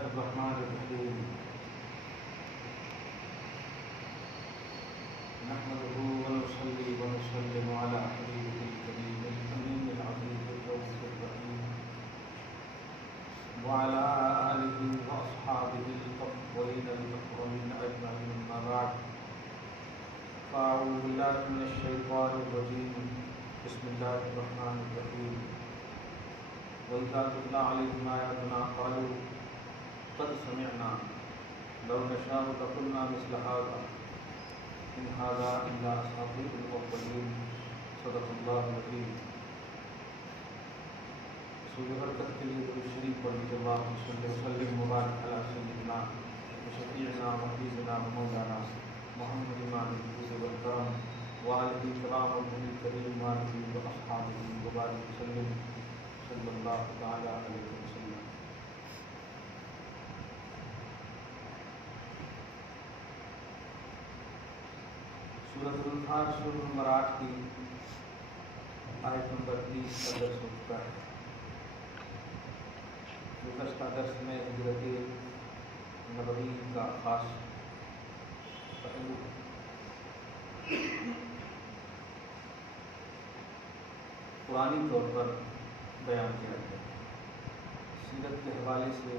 الله الرحمن الرحيم نحمده ونصلي ونسلم على حبيبه الكريم الأمين العزيز الرؤوف الرحيم وعلى آله وأصحابه الأفضلين المكرمين أجمعين أما بعد فأعوذ بالله من الشيطان الرجيم بسم الله الرحمن الرحيم وإذا تتلى عليهم آياتنا قالوا قد سمعنا لو نشاء لقلنا مثل هذا إن هذا إلا أساطير الأولين صدق الله العظيم. سورہ برکت کے لیے درود شریف پڑھنے کے بعد صلی اللہ علیہ وسلم مبارک علی سیدنا وشفیعنا وحبیبنا ومولانا محمد امام الجود والکرم وآلہ کرام الکریم وآلہ وأصحابہ وبارک وسلم صلی اللہ تعالی علیہ وسلم. سورۃ الانفال سورہ نمبر 8 کی آیت نمبر 30 کا درس ہو چکا ہے. گزشتہ درس میں ہجرت نبوی کا خاص پہلو قرآنی طور پر بیان کیا گیا. سیرت کے حوالے سے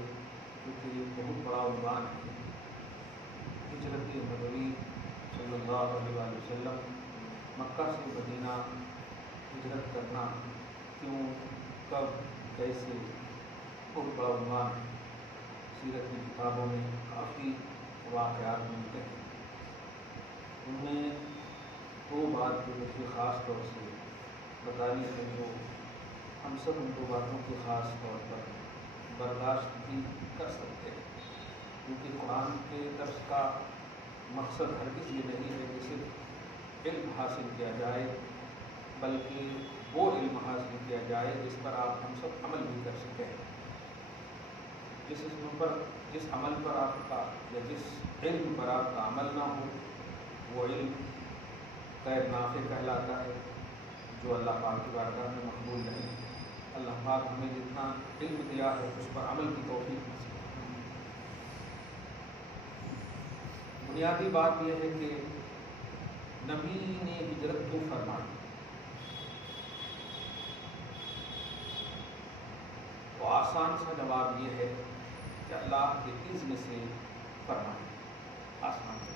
کیونکہ یہ بہت بڑا عنوان ہے. ہجرت نبوی صلی اللہ علیہ وسلم مکہ سے مدینہ ہجرت کرنا کیوں کب کیسے بہت بڑا عنوان. سیرت کی کتابوں میں کافی واقعات ملتے ہیں. ان میں دو بات جو مجھے خاص طور سے بتانی ہے جو ہم سب ان دو باتوں کی خاص طور پر برداشت بھی کر سکتے ہیں کیونکہ قرآن کے درس کا مقصد ہرگز یہ نہیں ہے کہ صرف علم حاصل کیا جائے بلکہ وہ علم حاصل کیا جائے جس پر آپ ہم سب عمل بھی کر سکیں. جس عمل پر آپ کا یا جس علم پر آپ کا عمل نہ ہو وہ علم غیر نافع کہلاتا ہے جو اللہ پاک کی بارگاہ میں مقبول نہیں. اللہ پاک ہمیں جتنا علم دیا ہے اس پر عمل کی توفیق نصیب. بنیادی بات یہ ہے کہ نبی نے ہجرت کیوں فرمائی. تو آسان سا جواب یہ ہے کہ اللہ کے اذن سے فرمائی. آسان سے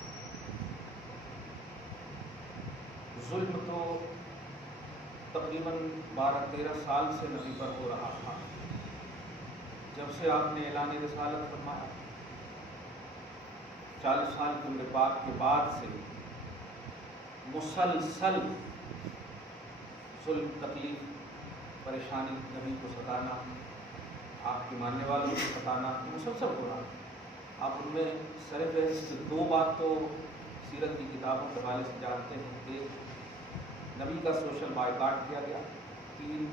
ظلم تو تقریباً 12-13 سال سے نبی پر ہو رہا تھا. جب سے آپ نے اعلان رسالت فرمایا 40 سال کی عمر پاک کے بعد سے مسلسل ظلم تکلیف پریشانی نبی کو ستانا آپ کے ماننے والوں کو ستانا مسلسل ہو رہا. آپ ان میں سر فہرست دو بات تو سیرت کی کتابوں کے حوالے سے جانتے ہیں کہ نبی کا سوشل بائیکاٹ کیا گیا. 3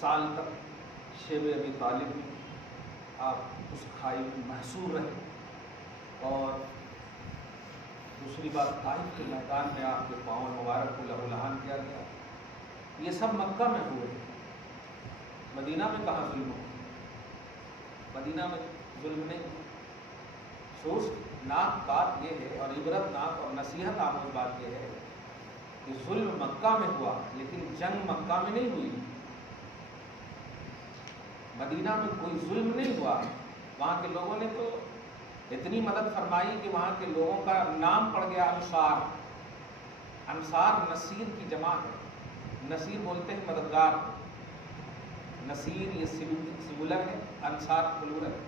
سال تک شیب ابی طالب میں آپ اس کھائی میں محصور رہے. اور دوسری بات طائف کے میدان میں آپ کے پاؤں مبارک کو لہو لہان کیا گیا. یہ سب مکہ میں ہوئے. مدینہ میں کہاں ظلم ہو. مدینہ میں ظلم نہیں. افسوسناک بات یہ ہے اور عبرت ناک اور نصیحت آموز بات یہ ہے کہ ظلم مکہ میں ہوا لیکن جنگ مکہ میں نہیں ہوئی. مدینہ میں کوئی ظلم نہیں ہوا. وہاں کے لوگوں نے تو اتنی مدد فرمائی کہ وہاں کے لوگوں کا نام پڑ گیا انصار. انصار نصیر کی جمع ہے. نصیر بولتے ہیں مددگار. نصیر یہ سنگولر ہے, انصار پلورل ہے,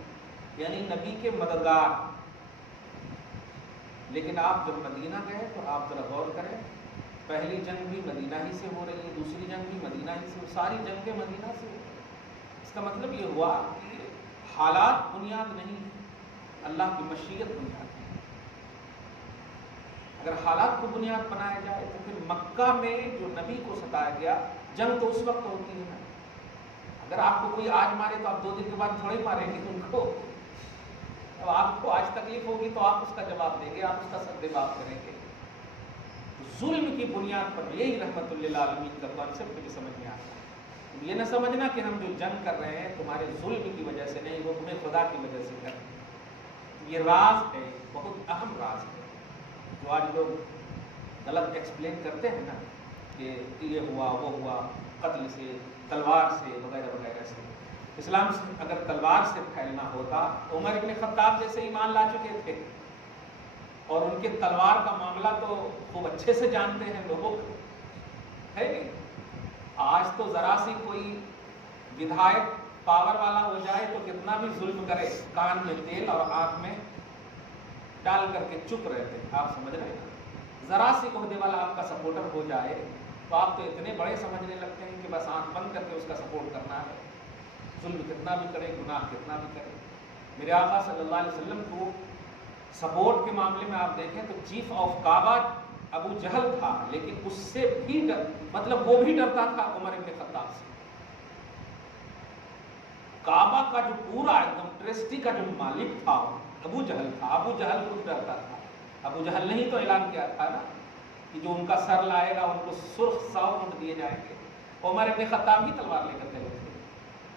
یعنی نبی کے مددگار. لیکن آپ جب مدینہ گئے تو آپ ذرا غور کریں, پہلی جنگ بھی مدینہ ہی سے ہو رہی ہے, دوسری جنگ بھی مدینہ ہی سے, ساری جنگیں مدینہ سے. اس کا مطلب یہ ہوا کہ حالات بنیاد نہیں, اللہ کی مشیت بنیاد ہے. اگر حالات کو بنیاد بنایا جائے تو پھر مکہ میں جو نبی کو ستایا گیا, جنگ تو اس وقت ہوتی ہے نا. اگر آپ کو کوئی آج مارے تو آپ 2 دن کے بعد تھوڑے ماریں گے ان کو. اب آپ کو آج تکلیف ہوگی تو آپ اس کا جواب دیں گے, آپ اس کا سدباب کریں گے. ظلم کی بنیاد پر یہی رحمت للعالمین کا کانسیپٹ مجھے سمجھ میں آتا ہے. یہ نہ سمجھنا کہ ہم جو جنگ کر رہے ہیں تمہارے ظلم کی وجہ سے نہیں، وہ تمہیں خدا کی وجہ سے کر رہے ہیں۔ یہ راز ہے، بہت اہم راز ہے، جو آج لوگ غلط ایکسپلین کرتے ہیں نا کہ یہ ہوا وہ ہوا، قتل سے، تلوار سے، وغیرہ وغیرہ سے۔ اسلام سے اگر تلوار سے پھیلنا ہوتا، عمر ابن خطاب جیسے ایمان لا چکے تھے اور ان کے تلوار کا معاملہ تو خوب اچھے سے جانتے ہیں لوگوں ہے نہیں۔ آج تو ذرا سی کوئی ودھائک پاور والا ہو جائے تو کتنا بھی ظلم کرے، کان میں تیل اور آنکھ میں ڈال کر کے چپ رہتے ہیں، آپ سمجھ رہے ہیں؟ ذرا سی عہدے والا آپ کا سپورٹر ہو جائے تو آپ تو اتنے بڑے سمجھنے لگتے ہیں کہ بس آنکھ بند کر کے اس کا سپورٹ کرنا ہے، ظلم کتنا بھی کرے، گناہ کتنا بھی کرے۔ میرے آقا صلی اللہ علیہ وسلم کو سپورٹ کے معاملے میں آپ دیکھیں تو چیف آف کعبہ ابو جہل تھا، لیکن اس سے بھی مطلب وہ بھی ڈرتا تھا عمر ابن خطاب سے۔ کعبہ کا جو پورا ایک دم ٹرسٹی کا جو مالک تھا ابو جہل تھا، ابو جہل کو ڈرتا تھا۔ ابو جہل نے ہی تو اعلان کیا تھا نا کہ جو ان کا سر لائے گا ان کو سرخ 100 اونٹ دیے جائیں گے۔ عمر ابن خطاب ہی تلوار لے کر چلے تھے،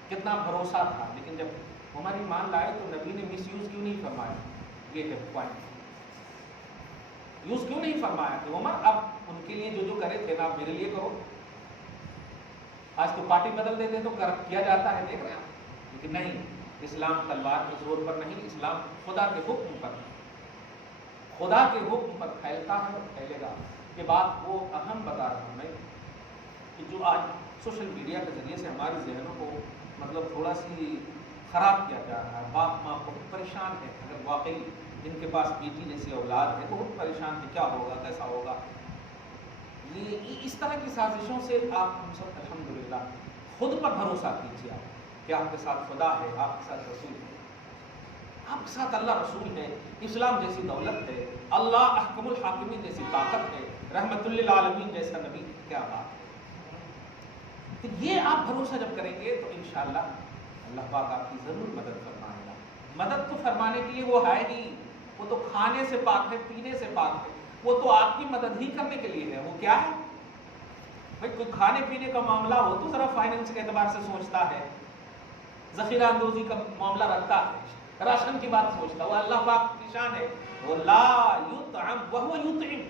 کتنا بھروسہ تھا۔ لیکن جب عمر ایمان لائے تو نبی نے مس یوز کیوں نہیں فرمایا؟ یہ ہے پوائنٹ، یوز کیوں نہیں فرمایا کہ عمر اب ان کے لیے جو کرے تھے نا آپ میرے لیے کرو۔ آج تو پارٹی بدل دیتے تو کیا جاتا ہے، دیکھ رہے ہیں، لیکن نہیں، اسلام تلوار کے زور پر نہیں، اسلام خدا کے حکم پر، خدا کے حکم پر پھیلتا ہے اور پھیلے گا۔ یہ بات وہ اہم بتا رہا ہوں میں کہ جو آج سوشل میڈیا کے ذریعے سے ہمارے ذہنوں کو مطلب تھوڑا سی خراب کیا جا رہا ہے۔ باپ ماں بہت پریشان ہے، اگر واقعی جن کے پاس بیٹی جیسی اولاد ہے بہت پریشان ہے، کیا ہوگا، کیسا ہوگا۔ یہ اس طرح کی سازشوں سے آپ ہم سب الحمدللہ خود پر بھروسہ کیجیے کہ آپ کے ساتھ خدا ہے، آپ کے ساتھ رسول ہے، آپ کے ساتھ اللہ رسول ہے، اسلام جیسی دولت ہے، اللہ احکم الحاکمین جیسی طاقت ہے، رحمت للعالمین جیسا نبی، کیا بات ہے۔ تو یہ آپ بھروسہ جب کریں گے تو انشاءاللہ اللہ پاک آپ کی ضرور مدد فرمائے گا۔ مدد تو فرمانے کے لیے وہ ہے ہی، وہ تو کھانے سے پاک ہے، پینے سے پاک ہے، وہ تو آپ کی مدد ہی کرنے کے لیے ہے۔ وہ کیا ہے بھائی؟ کوئی کھانے پینے کا معاملہ ہو تو ذرا فائنینس کے اعتبار سے سوچتا ہے، ذخیرہ اندوزی کا معاملہ رکھتا ہے، راشن کی بات سوچتا ہے۔ وہ اللہ پاک کی شان ہے، وہ لا یطعم وہو یطعم،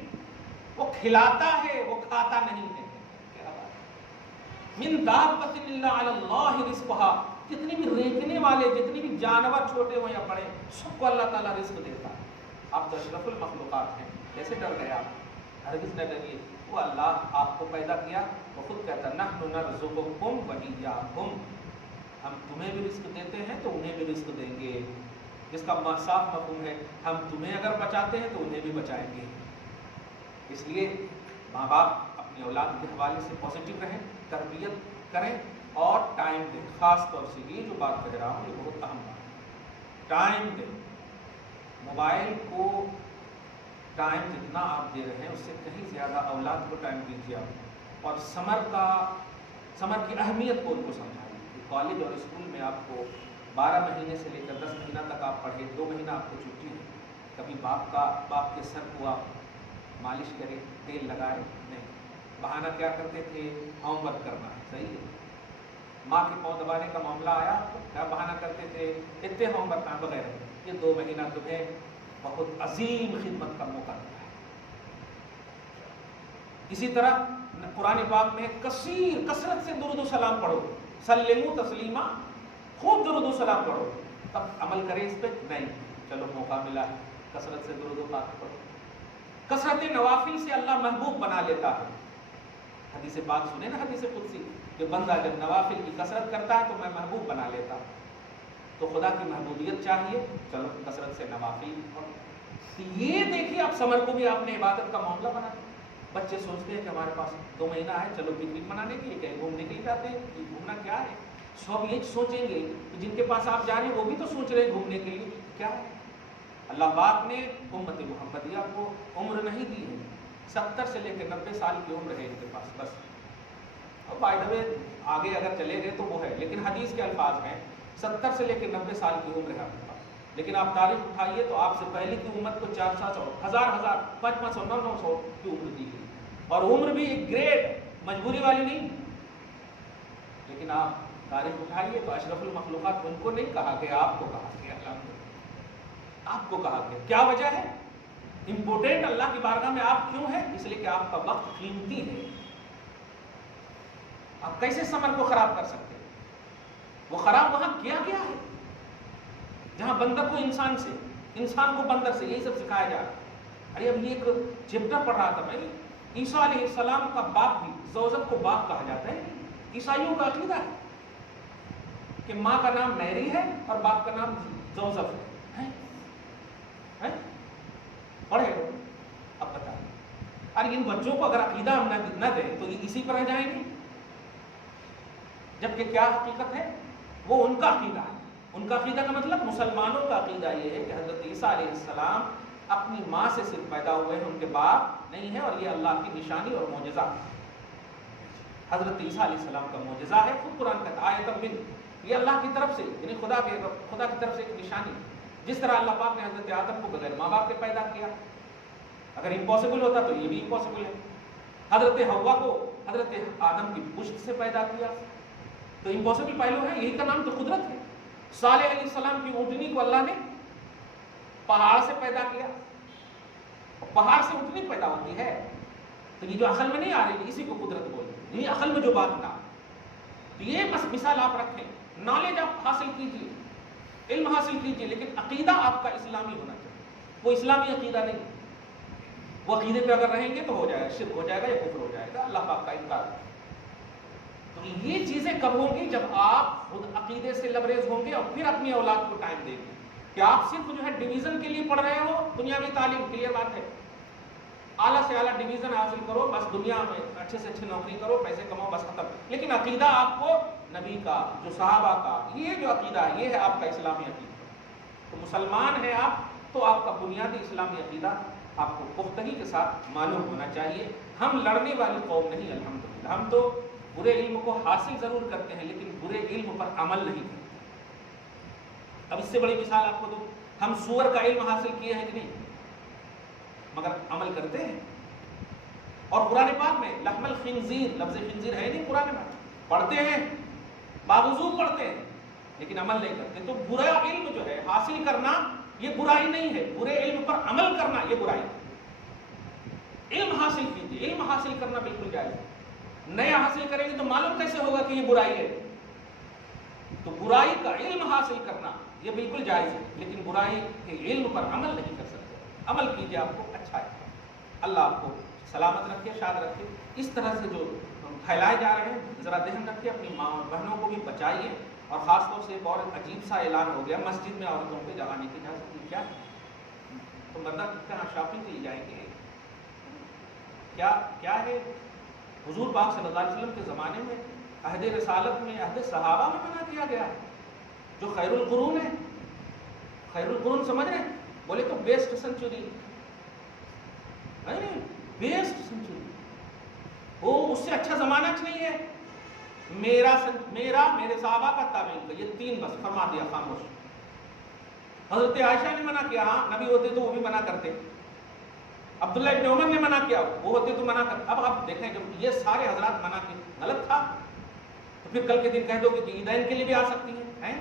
وہ کھلاتا ہے، وہ کھاتا نہیں ہے۔ کیا بات ہے؟ من دابۃ الا علی اللہ رزقها، جتنی بھی ریکنے والے، جتنی بھی جانور چھوٹے ہوں یا بڑے، سب کو اللہ تعالیٰ رزق دیتا ہے۔ آپ تو اشرف المخلوقات ہیں، کیسے ڈر گئے آپ؟ ہرگز نہ ڈریے، وہ اللہ آپ کو پیدا کیا، وہ خود کہتا نحن نرزقکم وإیاکم، ہم تمہیں بھی رزق دیتے ہیں تو انہیں بھی رزق دیں گے، جس کا صاف مفہوم ہے ہم تمہیں اگر بچاتے ہیں تو انہیں بھی بچائیں گے۔ اس لیے ماں باپ اپنی اولاد کے حوالے سے پازیٹیو رہیں، تربیت کریں اور ٹائم دیں۔ خاص طور سے یہ جو بات کہہ رہا ہوں یہ بہت اہم بات ہے، ٹائم دیں۔ موبائل کو ٹائم جتنا آپ دے رہے ہیں اس سے کہیں زیادہ اولاد کو ٹائم دیجیے آپ، اور سمر کی اہمیت کو ان کو سمجھائیے۔ کالج اور اسکول میں آپ کو 12 مہینے سے لے کر 10 مہینہ تک آپ پڑھے، 2 مہینہ آپ کو چھٹی ہے، کبھی باپ کے سر کو آپ مالش کرے، تیل لگائے نہیں۔ بہانہ کیا کرتے تھے؟ ہوم ورک کرنا ہے، صحیح ہے۔ ماں کے پاؤں دبانے کا معاملہ آیا تو کیا بہانہ کرتے تھے؟ اتنے ہوم ورک وغیرہ۔ یہ 2 مہینہ تمہیں بہت عظیم خدمت کا موقع ملا ہے۔ اسی طرح قرآن پاک میں کثرت سے درود و سلام پڑھو، سلموا تسلیما، خوب درود و سلام پڑھو۔ اب عمل کرے اس پہ؟ نہیں، چلو موقع ملا ہے، کثرت سے درود و پاک پڑھو۔ کثرت نوافل سے اللہ محبوب بنا لیتا ہے۔ حدیث پاک سنے نا، حدیث قدسی، کہ بندہ جب نوافل کی کثرت کرتا ہے تو میں محبوب بنا لیتا ہوں۔ تو خدا کی محبوبیت چاہیے، چلو کثرت سے نوافل پڑھو۔ یہ دیکھیے اب سمر کو بھی آپ نے عبادت کا معاملہ بنا دیا۔ بچے سوچتے ہیں کہ ہمارے پاس 2 مہینہ ہے، چلو پکنک منانے کے لیے کہیں گھومنے کے لیے جاتے ہیں۔ یہ گھومنا کیا ہے؟ سب یہ سوچیں گے کہ جن کے پاس آپ جا رہے ہیں وہ بھی تو سوچ رہے ہیں گھومنے کے لیے، کیا ہے؟ اللہ پاک نے امت محمدیہ کو عمر نہیں دی ہے، 70 سے لے کے 90 سال کی عمر ہے ان کے پاس بس۔ اور بائی دا وے آگے اگر چلے گئے تو وہ ہے، لیکن حدیث کے الفاظ ہیں 70 سے لے کے 90 سال کی عمر ہے آپ کے پاس۔ لیکن آپ تاریخ اٹھائیے تو آپ سے پہلے کی امت کو 400 ہزار 500 900 کی عمر دی گئی، اور عمر بھی ایک گریڈ مجبوری والی نہیں، لیکن آپ تاریخ اٹھائیے تو اشرف المخلوقات ان کو نہیں کہا گیا، آپ کو کہا گیا، الحمدللہ آپ کو کہا گیا۔ کیا وجہ ہے؟ امپورٹنٹ اللہ کی بارگاہ میں آپ کیوں ہیں؟ اس لیے کہ آپ کا وقت قیمتی ہے۔ آپ کیسے سمر کو خراب کر سکتے ہیں؟ وہ خراب وہاں کیا گیا ہے جہاں بندر کو انسان سے، انسان کو بندر سے، یہی سب سکھایا جا رہا ہے۔ ارے اب یہ ایک چیپٹر پڑھ رہا تھا میں، عیسیٰ علیہ السلام کا باپ بھی، زوزب کو باپ کہا جاتا ہے۔ عیسائیوں کا عقیدہ ہے کہ ماں کا نام میری ہے اور باپ کا نام زوزب ہے۔ پڑھے ہو؟ اب بتائیں، ارے ان بچوں کو اگر عقیدہ ہم نہ دیں تو یہ اسی پر رہ جائیں گے، جبکہ کیا حقیقت ہے؟ وہ ان کا عقیدہ ہے۔ ان کا عقیدہ کا مطلب مسلمانوں کا عقیدہ یہ ہے کہ حضرت عیسیٰ علیہ السلام اپنی ماں سے صرف پیدا ہوئے ہیں، ان کے باپ نہیں ہے، اور یہ اللہ کی نشانی اور معجزہ ہے۔ حضرت عیسیٰ علیہ السلام کا معجزہ ہے، خود قرآن کہتا ہے آیۃ من، یہ اللہ کی طرف سے، یعنی خدا کی طرف سے ایک نشانی۔ جس طرح اللہ پاک نے حضرت آدم کو بغیر ماں باپ کے پیدا کیا، اگر امپاسبل ہوتا تو یہ بھی امپاسبل ہے۔ حضرت حوا کو حضرت آدم کی پشت سے پیدا کیا، تو امپاسبل پہلو ہے، یہی کا نام تو قدرت ہے۔ صالح علیہ السلام کی اونٹنی کو اللہ نے پہاڑ سے پیدا کیا، پہاڑ سے اونٹنی پیدا ہوتی ہے، تو یہ جو عقل میں نہیں آ رہی اسی کو قدرت بولتے ہیں، یہ عقل میں جو بات نہ، تو یہ بس مثال آپ رکھیں، نالج آپ حاصل کیجیے، علم حاصل کیجیے، لیکن عقیدہ آپ کا اسلامی ہونا چاہیے۔ وہ اسلامی عقیدہ نہیں، وہ عقیدے پہ اگر رہیں گے تو ہو جائے گا، شرک ہو جائے گا یا کفر ہو جائے گا، اللہ پاک کا انکار۔ تو یہ چیزیں کب ہوں گی؟ جب آپ خود عقیدے سے لبریز ہوں گے اور پھر اپنی اولاد کو ٹائم دیں گے۔ کہ آپ صرف جو ہے ڈویژن کے لیے پڑھ رہے ہو، دنیاوی تعلیم، کلیئر بات ہے، اعلیٰ سے اعلیٰ ڈویژن حاصل کرو، بس دنیا میں اچھے سے اچھی نوکری کرو، پیسے کماؤ، بس ختم۔ لیکن عقیدہ آپ کو نبی کا، جو صحابہ کا، یہ جو عقیدہ ہے یہ ہے آپ کا اسلامی عقیدہ۔ تو مسلمان ہیں آپ، تو آپ کا بنیادی اسلامی عقیدہ آپ کو پختگی کے ساتھ معلوم ہونا چاہیے۔ ہم لڑنے والی قوم نہیں، الحمدللہ، ہم تو برے علم کو حاصل ضرور کرتے ہیں لیکن برے علم پر عمل نہیں کرتے۔ اب اس سے بڑی مثال آپ کو دوں، ہم سور کا علم حاصل کیے ہیں کہ نہیں، مگر عمل کرتے ہیں۔ اور قرآن پاک میں لحم الخنزیر، لفظ خنزیر ہے نہیں قرآن میں، پڑھتے ہیں، باوضو پڑھتے ہیں لیکن عمل نہیں کرتے۔ تو برا علم جو ہے حاصل کرنا یہ برائی نہیں ہے، برے علم پر عمل کرنا یہ برائی ہے۔ علم حاصل کیجیے، علم حاصل کرنا بالکل جائز ہے۔ نیا حاصل کریں گے تو معلوم کیسے ہوگا کہ یہ برائی ہے؟ تو برائی کا علم حاصل کرنا یہ بالکل جائز ہے، لیکن برائی کے علم پر عمل نہیں کر سکتے۔ عمل کیجیے، آپ کو اچھا ہے، اللہ آپ کو سلامت رکھے، شاد رکھے۔ اس طرح سے جو پھیلائے جا رہے ہیں ذرا ذہن رکھیے، اپنی ماں اور بہنوں کو بھی بچائیے۔ اور خاص طور سے ایک اور عجیب سا اعلان ہو گیا، مسجد میں عورتوں کو جانے کی اجازت نہیں۔ کیا تو مردہ کہاں شاپنگ کے لیے جائیں گے؟ کیا ہے؟ حضور پاک صلی اللہ علیہ وسلم کے زمانے میں، عہد رسالت میں، عہد صحابہ میں منع کیا گیا ہے۔ جو خیر القرون ہے، خیر القرون سمجھ رہے ہیں؟ بولے تو بیسٹ سنچری، بیسٹ سنچری، وہ اس سے اچھا زمانہ نہیں ہے۔ میرا میرے صحابہ کا، تابعین کا، یہ تین بس فرما دیا، خاموش۔ حضرت عائشہ نے منع کیا، ہاں نبی ہوتے تو وہ بھی منع کرتے۔ عبداللہ ابن عمر نے منع کیا، وہ ہوتے تو منع کرتے۔ اب دیکھیں جب یہ سارے حضرات منع کیے، غلط تھا تو پھر کل کے دن کہہ دو کہ عیدین کے لیے بھی آ سکتی ہیں۔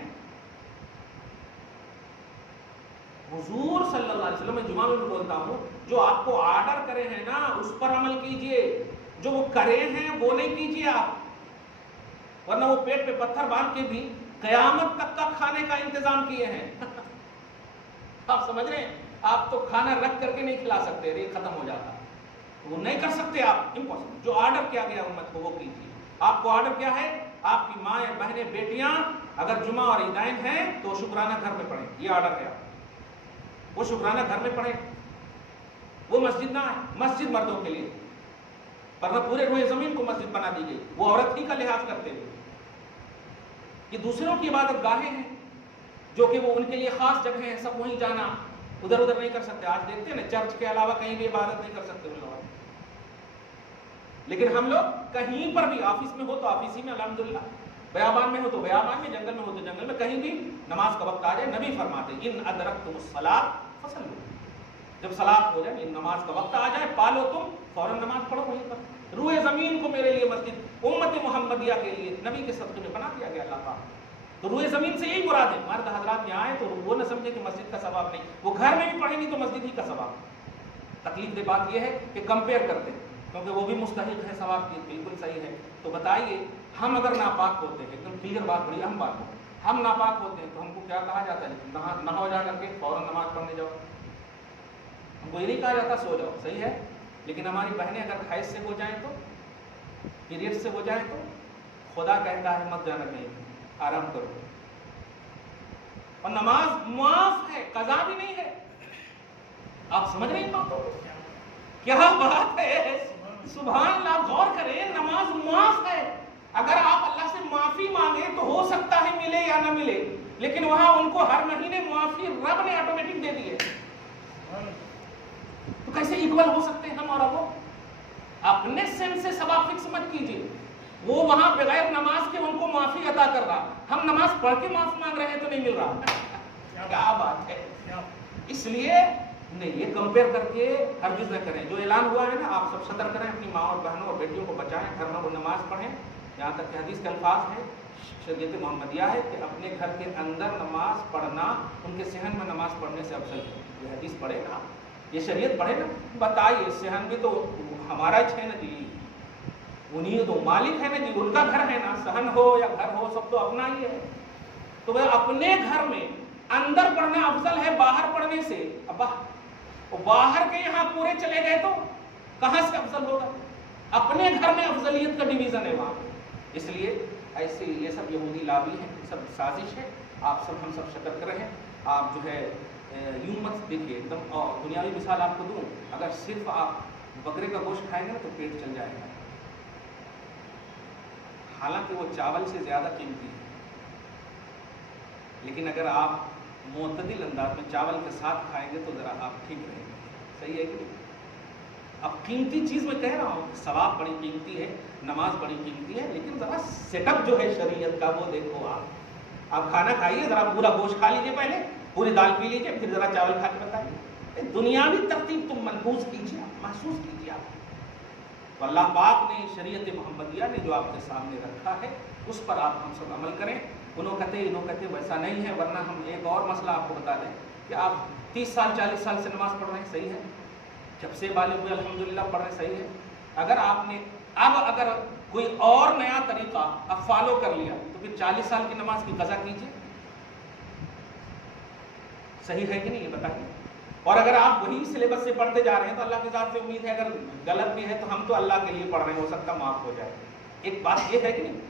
حضور صلی اللہ علیہ وسلم، میں جمعہ میں بولتا ہوں، جو آپ کو آرڈر کرے ہیں نا اس پر عمل کیجئے، جو وہ کرے ہیں وہ نہیں کیجئے آپ، ورنہ وہ پیٹ پہ پتھر باندھ کے بھی قیامت تک کا کھانے کا انتظام کیے ہیں۔ آپ سمجھ رہے ہیں؟ آپ تو کھانا رکھ کر کے نہیں کھلا سکتے، ریٹ ختم ہو جاتا، وہ نہیں کر سکتے آپ، امپاسبل۔ جو آرڈر کیا گیا امت کو وہ کیجیے۔ آپ کو آرڈر کیا ہے؟ آپ کی مائیں، بہنیں، بیٹیاں اگر جمعہ اور عیدین ہیں تو شکرانہ گھر میں پڑھیں، یہ آرڈر ہے، وہ شکرانہ گھر میں پڑھیں، وہ مسجد نہ آئے۔ مسجد مردوں کے لیے، ورنہ پورے روئے زمین کو مسجد بنا دی گئی، وہ عورت ہی کا لحاظ کرتے ہوئے۔ یہ دوسروں کی عبادت گاہیں ہیں جو کہ وہ ان کے لیے خاص جگہ ہیں، سب وہیں جانا، ادھر ادھر نہیں کر سکتے۔ آج دیکھتے ہیں نا، چرچ کے علاوہ کہیں بھی عبادت نہیں کر سکتے ان لوگ، لیکن ہم لوگ کہیں پر بھی، آفس میں ہو تو آفس ہی میں الحمدللہ، بیابان میں ہو تو بیابان میں، جنگل میں ہو تو جنگل میں، کہیں بھی نماز کا وقت آ جائے، نبی فرماتے ان ادرکتم الصلاۃ فصلوا، جب صلاۃ ہو جائے، نماز کا وقت آ جائے، پالو تم، فوراً نماز پڑھو وہیں پر۔ روئے زمین کو میرے لیے مسجد امت محمدیہ کے لیے نبی کے صدقے میں بنا دیا گیا اللہ پاک. تو روئے زمین سے یہی مراد ہے. مرد حضرات یہاں آئے تو وہ نہ سمجھے کہ مسجد کا ثواب نہیں, وہ گھر میں بھی پڑھیں گی تو مسجد ہی کا ثواب. تکلیف دہ بات یہ ہے کہ کمپیئر کرتے ہیں کیونکہ وہ بھی مستحق ہے ثواب کی. بالکل صحیح ہے. تو بتائیے ہم اگر ناپاک ہوتے ہیں, ایک دم کلیئر بات, بڑی اہم بات ہے, ہم ناپاک ہوتے ہیں تو ہم کو کیا کہا جاتا ہے؟ نہ ہو جا کر کے فوراً نماز پڑھنے جاؤ. ہم کو یہ نہیں کہا جاتا سو جاؤ, صحیح ہے. لیکن ہماری بہنیں اگر حیض سے ہو جائیں تو, پیریڈ سے ہو جائیں تو خدا کہتا ہے مت جانا کہیں, آرام کرو. اور نماز معاف ہے, قضا بھی نہیں ہے. آپ سمجھ رہے ہیں باتوں کو؟ کیا بات ہے, سبحان اللہ. غور کریں, نماز معاف ہے. اگر آپ اللہ سے معافی مانگیں تو ہو سکتا ہے ملے یا نہ ملے, لیکن وہاں ان کو ہر مہینے معافی رب نے آٹومیٹک دے دی ہے. تو کیسے ایکول ہو سکتے ہیں ہم اور وہ؟ اپنے سینس سے سبب فکس مت کیجیے. وہ وہاں بغیر نماز کے ان کو معافی عطا کر رہا, ہم نماز پڑھ کے معاف مانگ رہے ہیں تو نہیں مل رہا. کیا بات ہے. اس لیے نہیں, یہ کمپیئر کر کے ہرگز نہ کریں. جو اعلان ہوا ہے نا, آپ سب صدر کریں, اپنی ماں اور بہنوں اور بیٹیوں کو بچائیں, گھر میں وہ نماز پڑھیں. یہاں تک کہ حدیث کے الفاظ ہیں, شریعت محمدیہ ہے کہ اپنے گھر کے اندر نماز پڑھنا ان کے صحن میں نماز پڑھنے سے افضل ہے. یہ حدیث پڑھے نا, یہ شریعت پڑھے نا. بتائیے صحن بھی تو ہمارا ہی ہے نا جی, انہیں تو مالک ہے نا جی, ان کا گھر ہے نا. صحن ہو یا گھر ہو سب تو اپنا ہی ہے. تو وہ اپنے گھر میں اندر پڑھنا افضل ہے باہر پڑھنے سے. ابا باہر کے یہاں پورے چلے گئے تو کہاں سے افضل ہوگا؟ اپنے گھر میں افضلیت کا ڈویژن ہے وہاں. اس لیے ایسے یہ سب یہودی لابی ہے, سب سازش ہے. آپ سب ہم سب شکر کریں. آپ جو ہے یوں مت دیکھیے, ایک دم دنیاوی مثال آپ کو دوں, اگر صرف آپ بکرے کا گوشت کھائیں گے نا تو پیٹ چل جائے گا, حالانکہ وہ چاول سے زیادہ قیمتی ہے. لیکن اگر آپ معتدل انداز میں چاول کے ساتھ کھائیں گے تو ذرا آپ ٹھیک رہیں گے. صحیح ہے کہ نہیں؟ اب قیمتی چیز میں کہہ رہا ہوں, ثواب بڑی قیمتی ہے, نماز بڑی قیمتی ہے, لیکن ذرا سیٹ اپ جو ہے شریعت کا وہ دیکھو. آپ کھانا کھائیے, ذرا پورا گوشت کھا لیجیے, پہلے پوری دال پی لیجیے, پھر ذرا چاول کھا کے بتائیے. دنیاوی ترتیب تم ملحوظ کیجیے, محسوس کیجیے. آپ تو اللہ پاک نے شریعت محمدیہ نے جو آپ کے سامنے رکھا ہے اس پر آپ ہم سب عمل کریں. انہوں کہتے ویسا نہیں ہے. ورنہ ہم ایک اور مسئلہ آپ کو بتا دیں کہ آپ 30 سال 40 سال سے نماز پڑھ رہے ہیں, صحیح ہے, جب سے بالغ ہوئے الحمدللہ پڑھ رہے ہیں, صحیح ہے. اگر آپ نے اگر کوئی اور نیا طریقہ اب فالو کر لیا تو پھر 40 سال کی نماز کی قضا کیجیے. صحیح ہے کہ نہیں, یہ بتائیے. اور اگر آپ وہی سلیبس سے پڑھتے جا رہے ہیں تو اللہ کی ذات سے امید ہے, اگر غلط بھی ہے تو ہم تو اللہ کے لیے پڑھ رہے ہیں, ہو سکتا معاف ہو جائے. ایک بات یہ ہے کہ نہیں,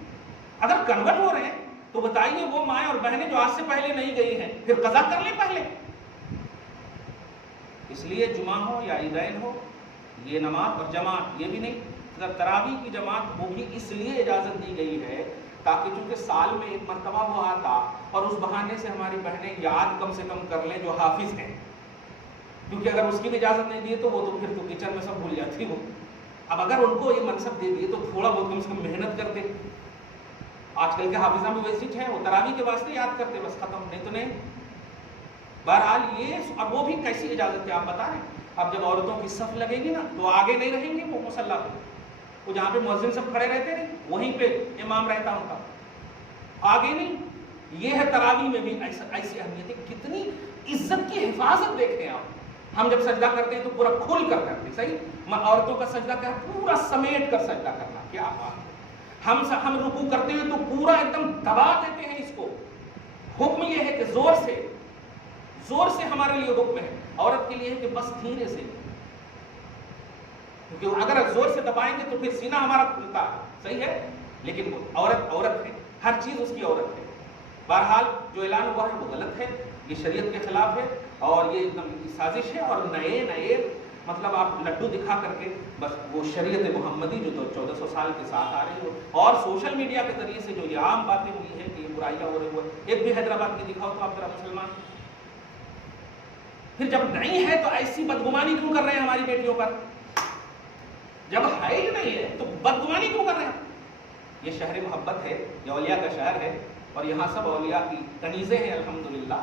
اگر کنورٹ ہو رہے ہیں تو بتائیے وہ مائیں اور بہنیں جو آج سے پہلے نہیں گئی ہیں پھر قضا کر لیں پہلے. اس لیے جمعہ ہو یا عیدین ہو, یہ نماز اور جماعت یہ بھی نہیں. اگر تراویح کی جماعت وہ بھی اس لیے اجازت دی گئی ہے تاکہ چونکہ سال میں ایک مرتبہ وہ آتا اور اس بہانے سے ہماری بہنیں یاد کم سے کم کر لیں جو حافظ ہیں. کیونکہ اگر اس کی بھی اجازت نہیں دی تو وہ تو پھر تو کچن میں سب بھول جاتی وہ. اب اگر ان کو یہ منصب دے دیے تو تھوڑا بہت کم سے کم محنت کرتے. آج کل کے حافظہ بھی ویسے ہیں, وہ تراویح کے واسطے یاد کرتے, بس ختم, نہیں تو نہیں. بہرحال یہ, اب وہ بھی کیسی اجازت ہے آپ بتا رہے ہیں. اب جب عورتوں کی صف لگے گی نا تو آگے نہیں رہیں گے وہ مصلی پہ, وہ جہاں پہ مؤذن سب کھڑے رہتے ہیں وہیں پہ امام رہتا ان کا, آگے نہیں. یہ ہے تراویح میں بھی ایسی اہمیت ہے. کتنی عزت کی حفاظت دیکھیں آپ. ہم جب سجدہ کرتے ہیں تو پورا کھل کر کرتے ہیں, صحیح. عورتوں کا سجدہ کیا, پورا سمیٹ کر سجدہ کرنا, کیا بات ہے. ہم رکوع کرتے ہیں تو پورا ایک دم دبا دیتے ہیں اس کو. حکم یہ ہے کہ زور سے ہمارے لیے حکم ہے. عورت کے لیے ہے کہ بس دھیرے سے, کیونکہ اگر زور سے دبائیں گے تو پھر سینہ ہمارا کھلتا ہے, صحیح ہے. لیکن وہ عورت ہے, ہر چیز اس کی عورت ہے. بہرحال جو اعلان ہوا ہے وہ غلط ہے, یہ شریعت کے خلاف ہے اور یہ ایک دم سازش ہے. اور نئے مطلب آپ لڈو دکھا کر کے بس وہ شریعت محمدی جو 1400 سال کے ساتھ آ رہی ہو, اور سوشل میڈیا کے ذریعے سے جو یہ عام باتیں ہوئی ہیں کہ یہ برائیاں ہو رہی ہوئے, ایک بھی حیدرآباد کی دکھاؤ تو آپ ذرا مسلمان. پھر جب نہیں ہے تو ایسی بدگمانی کیوں کر رہے ہیں ہماری بیٹیوں پر؟ جب ہے ہی نہیں ہے تو بدگمانی کیوں کر رہے ہیں؟ یہ شہر محبت ہے, یہ اولیاء کا شہر ہے, اور یہاں سب اولیاء کی کنیزیں ہیں الحمدللہ.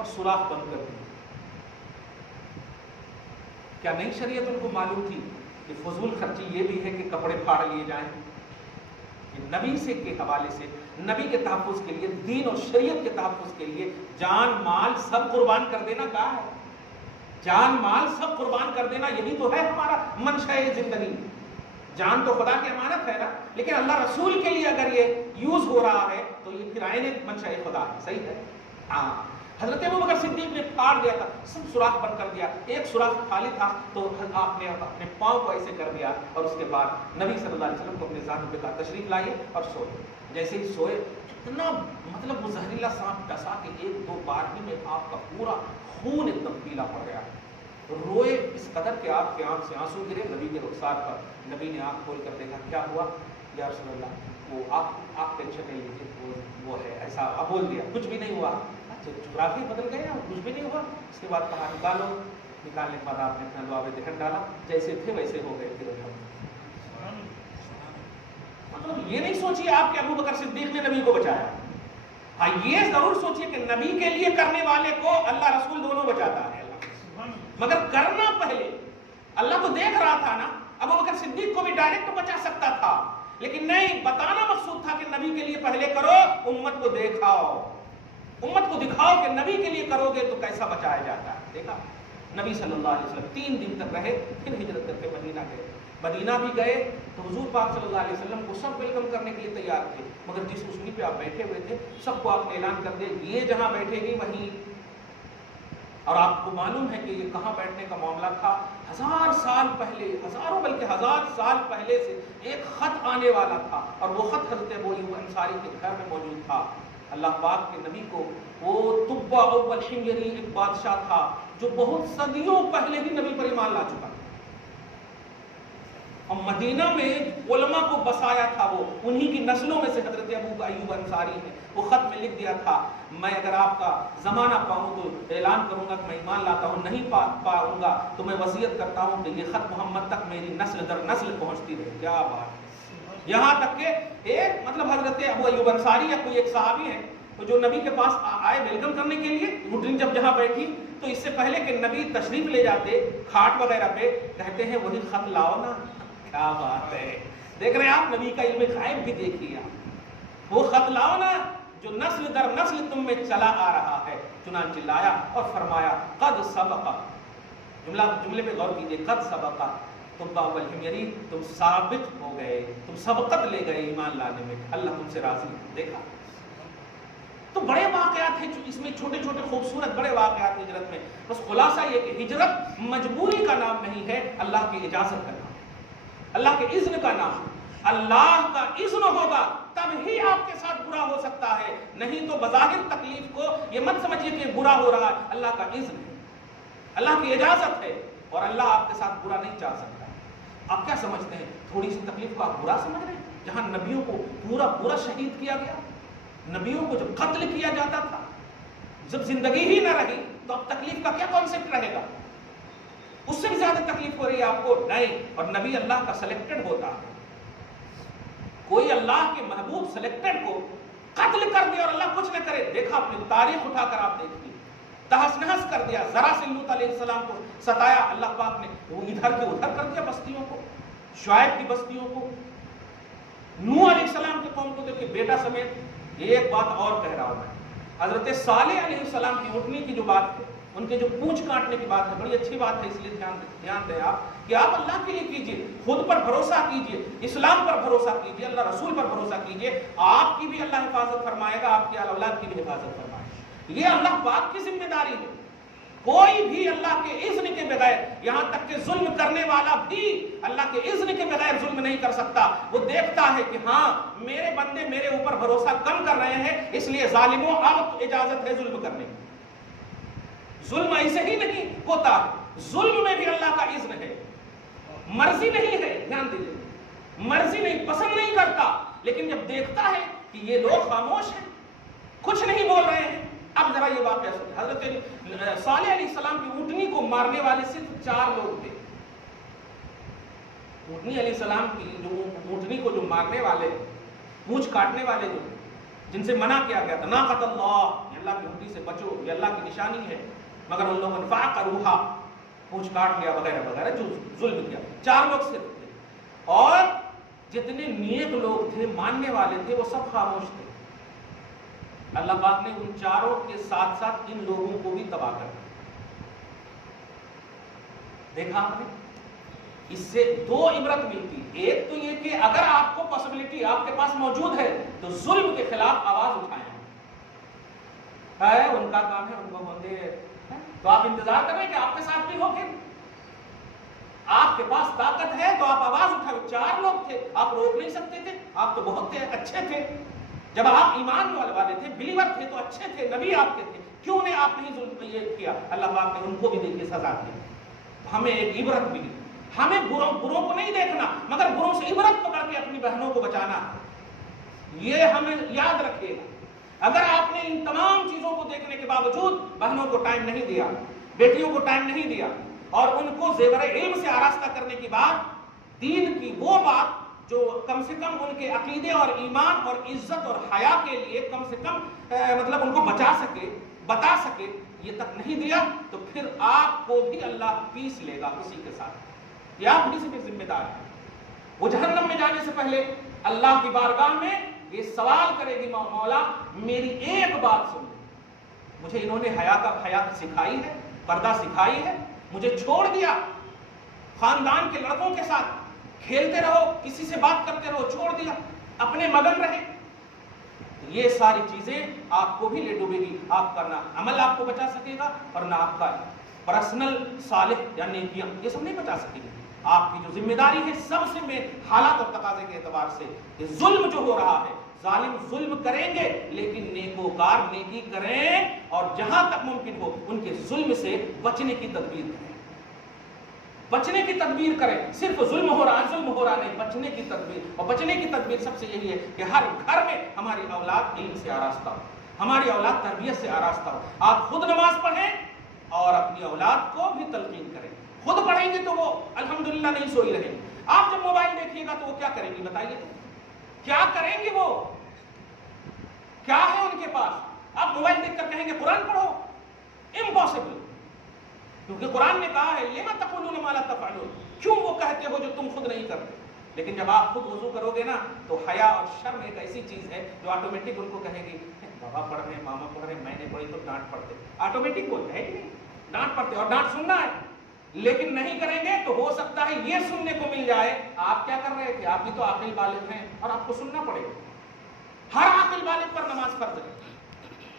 اور سوراخ بند کر دیا۔ کیا نئی شریعت ان کو معلوم تھی کہ فضول خرچی یہ بھی ہے کہ کپڑے پھاڑ لیے جائیں؟ نبی سے کے حوالے سے، نبی کے تحفظ کے لیے، دین اور شریعت کے تحفظ کے لیے جان مال سب قربان کر دینا کہا ہے۔ جان مال سب قربان کر دینا، یہی تو ہے ہمارا منشأ زندگی۔ جان تو خدا کی امانت ہے نا، لیکن اللہ رسول کے لیے اگر یہ یوز ہو رہا ہے تو یہ پھر عین منشأ خدا ہے، صحیح ہے۔ ہاں، حضرت ابوبکر صدیق نے پھاڑ دیا تھا، سب سوراخ بند کر دیا، ایک سوراخ خالی تھا تو آپ نے اپنے پاؤں کو ایسے کر دیا، اور اس کے بعد نبی صلی اللہ علیہ وسلم کو اپنے ذات پہ کہا تشریف لائیے، اور سوئے۔ جیسے ہی سوئے اتنا مطلب وہ زہریلا سانپ ڈسا کہ ایک دو بار ہی میں آپ کا پورا خون ایک دم پیلا پڑ گیا، روئے اس قدر کہ آپ کے آنکھ سے آنسو گرے نبی کے رخسار پر۔ نبی نے آنکھ کھول کر دیکھا، کیا ہوا یا رسول اللہ؟ وہ آپ ٹینشن نہیں لیجیے، وہ ہے ایسا، آپ بول دیا کچھ بھی نہیں ہوا۔ جغرافی بدل گئے اور کچھ بھی نہیں ہوا۔ اس کے بعد کہا نکالو، نکالنے کے بعد آپ نے اپنا لعاب دہن ڈالا، جیسے تھے ویسے ہو گئے۔ پھر مطلب یہ نہیں سوچیے آپ کہ ابوبکر صدیق نے نبی کو بچایا، ہاں یہ ضرور سوچیے کہ نبی کے لیے کرنے والے کو اللہ رسول دونوں بچاتا ہے، مگر کرنا پہلے۔ اللہ تو دیکھ رہا تھا نا، ابوبکر صدیق کو بھی ڈائریکٹ بچا سکتا تھا، لیکن نہیں، بتانا مقصود تھا کہ نبی کے لیے پہلے کرو، امت کو دیکھاؤ، امت کو دکھاؤ کہ نبی کے لیے کرو گے تو کیسا بچایا جاتا ہے۔ دیکھا نبی صلی اللہ علیہ وسلم 3 دن تک رہے، پھر ہجرت کر کے مدینہ گئے۔ مدینہ بھی گئے تو حضور پاک صلی اللہ علیہ وسلم کو سب ویلکم کرنے کے لیے تیار تھے، مگر جس کشتی پہ آپ بیٹھے ہوئے تھے سب کو آپ نے اعلان کر دیا یہ جہاں بیٹھے گی وہیں۔ اور آپ کو معلوم ہے کہ یہ کہاں بیٹھنے کا معاملہ تھا؟ 1000 سال پہلے، ہزاروں بلکہ 1000 سال پہلے سے ایک خط آنے والا تھا، اور وہ خط حضرت ابو ایوب انصاری کے گھر میں موجود تھا۔ اللہ پاک کے نبی کو وہ طبع اول حمیری ایک بادشاہ تھا جو بہت صدیوں پہلے ہی نبی پر ایمان لا چکا تھا، اور مدینہ میں علماء کو بسایا تھا، وہ انہی کی نسلوں میں سے حضرت ابو ایوب انصاری نے وہ خط میں لکھ دیا تھا، میں اگر آپ کا زمانہ پاؤں تو اعلان کروں گا کہ میں ایمان لاتا ہوں، نہیں پاؤں گا تو میں وصیت کرتا ہوں کہ یہ خط محمد تک میری نسل در نسل پہنچتی رہے۔ کیا بات! یہاں تک کہ ایک مطلب حضرت ابو ایوب انصاری یا کوئی ایک صحابی ہے تو جو نبی کے پاس آئے ویلکم کرنے کے لیے، اونٹنی جب جہاں بیٹھی تو اس سے پہلے کہ نبی تشریف لے جاتے کھاٹ وغیرہ پہ، کہتے ہیں وہی خط لاؤ نا۔ کیا بات ہے! دیکھ رہے ہیں آپ، نبی کا علم غائب بھی دیکھیے آپ، وہ خط لاؤ نا جو نسل در نسل تم میں چلا آ رہا ہے۔ چنانچہ لایا اور فرمایا قد سبق، جملے پہ غور کیجیے، قد سبق طبع اول حمیری، تم ثابت ہو گئے، تم سبقت لے گئے ایمان لانے میں، اللہ تم سے راضی ہے۔ دیکھا تو بڑے واقعات ہیں اس میں، چھوٹے چھوٹے خوبصورت بڑے واقعات ہجرت میں۔ بس خلاصہ یہ کہ ہجرت مجبوری کا نام نہیں ہے، اللہ کی اجازت کا نام، اللہ کے اذن کا نام۔ اللہ کا اذن ہوگا تب ہی آپ کے ساتھ برا ہو سکتا ہے، نہیں تو بظاہر تکلیف کو یہ مت سمجھیے کہ برا ہو رہا ہے، اللہ کا اذن ہے، اللہ کی اجازت ہے، اور اللہ آپ کے ساتھ برا نہیں چاہ سکتا۔ آپ کیا سمجھتے ہیں تھوڑی سی تکلیف کو آپ برا سمجھ رہے ہیں؟ جہاں نبیوں کو پورا شہید کیا گیا، نبیوں کو جب قتل کیا جاتا تھا، جب زندگی ہی نہ رہی تو اب تکلیف کا کیا کانسیپٹ رہے گا؟ اس سے بھی زیادہ تکلیف ہو رہی ہے آپ کو؟ نہیں۔ اور نبی اللہ کا سلیکٹڈ ہوتا ہے، کوئی اللہ کے محبوب سلیکٹڈ کو قتل کر دے اور اللہ کچھ نہ کرے؟ دیکھا اپنی تاریخ اٹھا کر آپ دیکھیے، تہس نہس کر دیا، ذرا سے لوط علیہ السلام کو ستایا، اللہ پاک نے وہ ادھر کے ادھر کر دیا بستیوں کو، شعیب کی بستیوں کو، نوح علیہ السلام کی قوم کو دیکھیے بیٹا سمیت۔ ایک بات اور کہہ رہا ہوں میں، حضرت صالح علیہ السلام کی اٹھنے کی جو بات ہے، ان کے جو پونچھ کاٹنے کی بات ہے، بڑی اچھی بات ہے، اس لیے دھیان دیں آپ کہ آپ اللہ کے لیے کیجئے، خود پر بھروسہ کیجئے، اسلام پر بھروسہ کیجئے، اللہ رسول پر بھروسہ کیجئے، آپ کی بھی اللہ حفاظت فرمائے گا، آپ کی اولاد کی بھی حفاظت فرمائے گا، یہ اللہ پاک کی ذمہ داری ہے۔ کوئی بھی اللہ کے اذن کے بغیر، یہاں تک کہ ظلم کرنے والا بھی اللہ کے اذن کے بغیر ظلم نہیں کر سکتا۔ وہ دیکھتا ہے کہ ہاں میرے بندے میرے اوپر بھروسہ کم کر رہے ہیں، اس لیے ظالموں اب اجازت ہے ظلم کرنے کی۔ ظلم ایسے ہی نہیں ہوتا، ظلم میں بھی اللہ کا اذن ہے، مرضی نہیں ہے، دھیان دیجیے، مرضی نہیں، پسند نہیں کرتا، لیکن جب دیکھتا ہے کہ یہ لوگ خاموش ہیں، کچھ نہیں بول رہے ہیں۔ اب ذرا یہ واقعہ سنیں، حضرت صالح علیہ السلام کی اونٹنی کو مارنے والے صرف 4 لوگ تھے۔ اونٹنی علیہ السلام کی جو اونٹنی کو جو مارنے والے، پونچھ کاٹنے والے جو جن سے منع کیا گیا تھا، ناقۃ اللہ اللہ کی ہڈی سے بچو، یہ اللہ کی نشانی ہے، مگر ان لوگوں نے فعقروہا، پونچھ کاٹ لیا وغیرہ وغیرہ، جو ظلم کیا. 4 لوگ صرف تھے، اور جتنے نیک لوگ تھے، ماننے والے تھے، وہ سب خاموش تھے. اللہ پاک نے ان 4 کے ساتھ ساتھ ان لوگوں کو بھی تباہ کر دیا. دیکھا آپ نے، اس سے 2 عبرت ملتی. ایک تو یہ کہ اگر آپ کو پاسبلٹی آپ کے پاس موجود ہے تو ظلم کے خلاف آواز اٹھائیں. ان کا کام ہے، ان کو بندے تو آپ انتظار کر رہے ہیں کہ آپ کے ساتھ بھی ہو. پھر آپ کے پاس طاقت ہے تو آپ آواز اٹھائیں. 4 لوگ تھے، آپ روک نہیں سکتے تھے. آپ تو بہت تھے، اچھے تھے. جب آپ ایمان والے تھے، بلیور تھے، تو اچھے تھے، نبی آپ کے تھے، کیوں نے آپ نہیں ظلم یہ کیا؟ اللہ پاک نے ان کو بھی دیکھیے سزا دی. ہمیں ایک عبرت ملی. ہمیں بروں کو نہیں دیکھنا، مگر بروں سے عبرت پکڑ کے اپنی بہنوں کو بچانا ہے. یہ ہمیں یاد رکھیے گا. اگر آپ نے ان تمام چیزوں کو دیکھنے کے باوجود بہنوں کو ٹائم نہیں دیا، بیٹیوں کو ٹائم نہیں دیا، اور ان کو زیور علم سے آراستہ کرنے کی بات، دین کی وہ بات جو کم سے کم ان کے عقیدے اور ایمان اور عزت اور حیا کے لیے کم سے کم مطلب ان کو بچا سکے، بتا سکے، یہ تک نہیں دیا، تو پھر آپ کو بھی اللہ پیس لے گا کسی کے ساتھ. یہ آپ بھی سے ذمہ دار ہیں. وہ جہنم میں جانے سے پہلے اللہ کی بارگاہ میں یہ سوال کرے گی، مولا میری ایک بات سن لے، مجھے انہوں نے حیا سکھائی ہے، پردہ سکھائی ہے، مجھے چھوڑ دیا، خاندان کے لڑکوں کے ساتھ کھیلتے رہو، کسی سے بات کرتے رہو، چھوڑ دیا، اپنے مگن رہے. یہ ساری چیزیں آپ کو بھی لے ڈوبے گی. آپ کا نہ عمل آپ کو بچا سکے گا، اور نہ آپ کا پرسنل صالح یا نیکیاں، یہ سب نہیں بچا سکے گی. آپ کی جو ذمہ داری ہے سب سے میں حالات اور تقاضے کے اعتبار سے، کہ ظلم جو ہو رہا ہے، ظالم ظلم کریں گے لیکن نیکوکار نیکی کریں، اور جہاں تک ممکن ہو ان کے ظلم سے بچنے کی تدبیر کریں. بچنے کی تدبیر کریں. صرف ظلم ہو رہا نہیں، بچنے کی تدبیر. اور بچنے کی تدبیر سب سے یہی ہے کہ ہر گھر میں ہماری اولاد علم سے آراستہ ہو، ہماری اولاد تربیت سے آراستہ ہو. آپ خود نماز پڑھیں اور اپنی اولاد کو بھی تلقین کریں. خود پڑھیں گے تو وہ الحمدللہ نہیں سوئی رہیں گے. آپ جب موبائل دیکھیے گا تو وہ کیا کریں گی؟ بتائیے، کیا کریں گے؟ وہ کیا ہے ان کے پاس؟ آپ موبائل دیکھ کر کہیں گے قرآن پڑھو؟ امپاسبل. کیونکہ قرآن نے کہا ہے لما تقولون ما لا تفعلون، کیوں وہ کہتے ہو جو تم خود نہیں کرتے. لیکن جب آپ خود وضو کرو گے نا تو حیا اور شرم ایک ایسی چیز ہے جو آٹومیٹک ان کو کہے گی بابا پڑھ رہے ہیں، ماما پڑھ رہے ہیں، میں نے پڑھی تو ڈانٹ پڑتے. آٹومیٹک بولتے ہے کہ نہیں؟ ڈانٹ پڑتے، اور ڈانٹ سننا ہے. لیکن نہیں کریں گے تو ہو سکتا ہے یہ سننے کو مل جائے آپ کیا کر رہے تھے، آپ بھی تو عاقل بالغ ہیں اور آپ کو سننا پڑے گا. ہر عاقل بالغ پر نماز فرض ہے.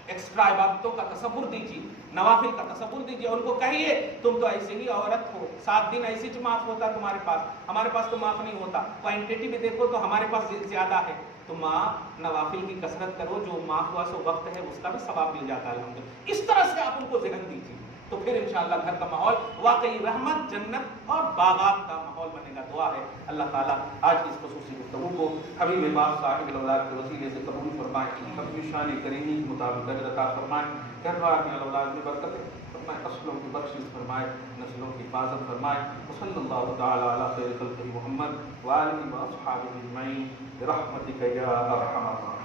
ایکسٹرا عبادتوں کا تصور دیجیے، نوافل کا تصور دیجیے. ان کو کہیے تم تو ایسے ہی عورت ہو، 7 دن ایسے ہی معاف ہوتا تمہارے پاس، ہمارے پاس تو معاف نہیں ہوتا. کوانٹٹی میں دیکھو تو ہمارے پاس زیادہ ہے. تو ماں نوافل کی کثرت کرو، جو معاف ہوا سو وقت ہے اس کا بھی ثواب مل جاتا ہے الحمدللہ. اس طرح سے آپ ان کو ذہن دیجیے تو پھر انشاءاللہ گھر کا ماحول واقعی رحمت، جنت اور باغات کا ماحول بنے گا. دعا ہے اللہ تعالیٰ آج کی اس خصوصی گفتگو کو حبیب پاک صاحب الاولاد کے وسیلے سے قبول فرمائے، اپنی شان کریمی کے مطابق اجر عطا فرمائے، گھر بار میں اولاد میں برکت فرمائے، اصلوں کی بخشش فرمائے، نسلوں کی حفاظت فرمائے. وصلی اللہ تعالی علی خیر خلقہ محمد وآلہ واصحابہ اجمعین برحمتک یا ارحم الراحمین.